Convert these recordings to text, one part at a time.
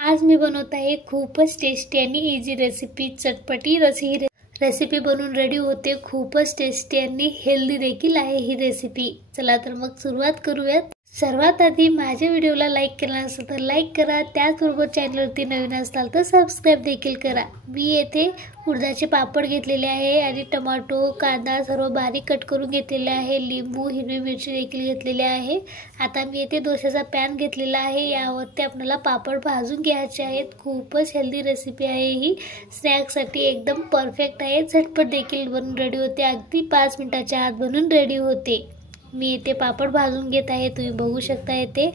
आज मी बनवत आहे खूपच टेस्टी आणि इझी रेसिपी। चटपटी ही रेसिपी बनवून रेडी होते। खूपच टेस्टी आणि हेल्दी देखील आहे ही रेसिपी। चला तर मग सुरुवात करूयात। सर्वात आधी माझ्या व्हिडिओला लाईक केला नसेल तर लाईक करा, त्याचबरोबर चॅनलवरती नवीन असाल तर सबस्क्राइब देखील करा। मी येथे उडदाचे पापड घेतलेले आहे आणि टोमॅटो, कांदा सर्व बारीक कट करून घेतलेले आहे। लिंबू, हिरवी मिरची देखील घेतलेली आहे। आता मी येथे डोशाचा पॅन घेतलेला आहे, यावरती आपल्याला पापड भाजून घ्यायचे आहेत। खूपच हेल्दी रेसिपी आहे ही, स्नॅक्ससाठी एकदम परफेक्ट आहे। झटपट देखील बनून रेडी होते, अगदी 5 मिनिटाच्या आत बनून रेडी होते। मी इथे पापड भाजून घेत आहे, तुम्ही बघू शकता। इथे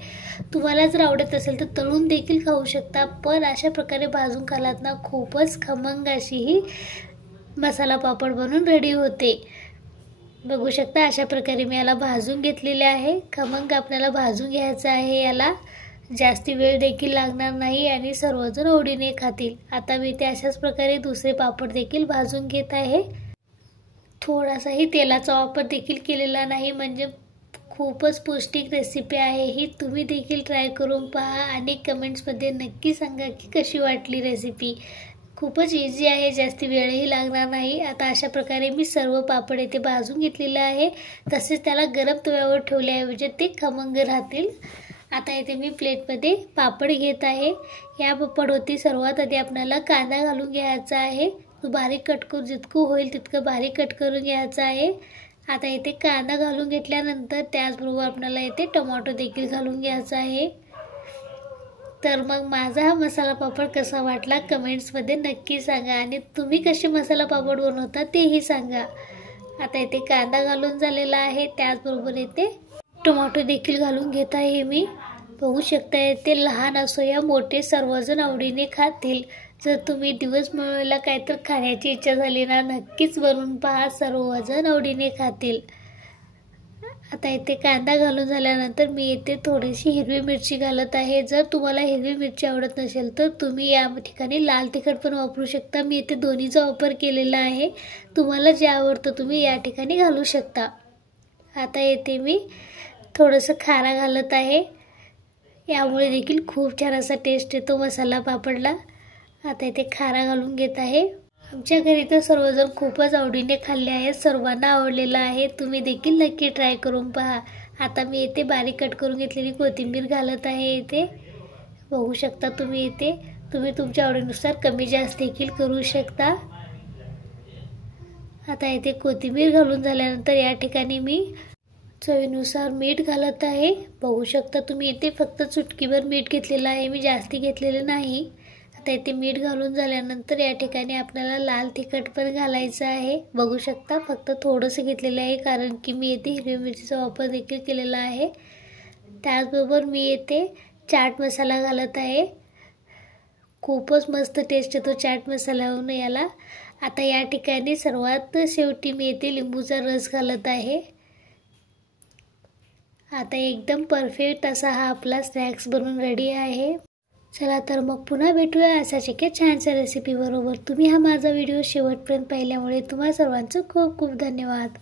तुम्हाला जर आवडत असेल तर तळून देखील खाऊ शकता, पण अशा प्रकारे भाजून खालात ना खूपच खमंग अशी ही मसाला पापड बनून रेडी होते। बघू शकता अशा प्रकारे मी याला भाजून घेतलेले आहे। खमंग आपल्याला भाजून घ्यायचं आहे, याला जास्ती वेळ देखील लागणार नाही आणि सर्वजण आवडीने खातील। आता मी इथे अशाच प्रकारे दुसरे पापड देखील भाजून घेत आहे। थोडासाही तेलाचा वापर देखील केलेला नाही, म्हणजे खूपच पौष्टिक रेसिपी आहे ही। तुम्ही देखील ट्राय करून पहा आणि कमेंट्समध्ये नक्की सांगा की कशी वाटली रेसिपी। खूपच इझी आहे, जास्ती वेळही लागणार नाही। आता अशा प्रकारे मी सर्व पापड येथे भाजून घेतलेले आहे, तसेच त्याला गरम तव्यावर ठेवले आहे, म्हणजे ते खमंग राहतील। आता इथे मी प्लेटमध्ये पापड घेत आहे। या पापडवरती सर्वात आधी आपल्याला कांदा घालून घ्यायचा आहे। तो बारीक कट करून जितकं होईल तितकं बारीक कट करून घ्यायचं आहे। आता इथे कांदा घालून घेतल्यानंतर त्याचबरोबर आपल्याला इथे टोमॅटो देखील घालून घ्यायचा आहे। तर मग माझा हा मसाला पापड कसा वाटला कमेंट्समध्ये नक्की सांगा आणि तुम्ही कसे मसाला पापड बनवता तेही सांगा। आता इथे कांदा घालून झालेला आहे, त्याचबरोबर इथे टोमॅटो देखील घालून घेत आहे मी। बघू शकता ते लहान असो या मोठे सर्वजण आवडीने खातील। जर तुम्ही दिवसभराला काहीतरी खाण्याची इच्छा झाली ना, नक्कीच बनवून पहा, सर्वजण आवडीने खातील। आता इथे कांदा घालून झाल्यानंतर मी इथे थोडीशी हिरवी मिरची घालत आहे। जर तुम्हाला हिरवी मिरची आवडत नसेल तर तुम्ही या ठिकाणी लाल तिखट पण वापरू शकता। मी इथे दोन्हीचा वापर केलेला आहे, तुम्हाला जे आवडतं तुम्ही या ठिकाणी घालू शकता। आता इथे मी थोडंसं खारा घालत आहे, यामुळे देखील खूप छान असा टेस्ट येतो मसाला पापडला। आता इथे खारा घालून घेत आहे। आमच्या घरी तर सर्वजण खूपच आवडीने खाल्ले आहे, सर्वांना आवडलेला आहे। तुम्ही देखील नक्की ट्राय करून पहा। आता मी इथे बारीक कट करून घेतलेली कोथिंबीर घालत आहे। इथे बघू शकता तुम्ही, इथे तुम्ही तुमच्या आवडीनुसार कमी जास्त देखील करू शकता। आता इथे कोथिंबीर घालून झाल्यानंतर या ठिकाणी मी चवीनुसार मीठ घालत आहे। बघू शकता तुम्ही, इथे फक्त चुटकीभर मीठ घेतलेलं आहे, मी जास्ती घेतलेलं नाही। आता इथे मीठ घालून झाल्यानंतर या ठिकाणी आपल्याला लाल तिखट पण घालायचं आहे। बघू शकता फक्त थोडंसं घेतलेलं आहे, कारण की मी इथे हिरवी मिरचीचा वापर देखील केलेला आहे। त्याचबरोबर मी इथे चाट मसाला घालत आहे, खूपच मस्त टेस्ट येतो चाट मसाल्यावरून याला। आता या ठिकाणी सर्वात शेवटी मी इथे लिंबूचा रस घालत आहे। आता एकदम परफेक्ट असा हा आपला स्नॅक्स बनून रेडी आहे। चला तर मग पुन्हा भेटूया अशाच एका छानशा रेसिपी बरोबर। तुम्ही हा माझा व्हिडिओ शेवटपर्यंत पाहिल्यामुळे तुम्हा सर्वांचं खूप खूप धन्यवाद।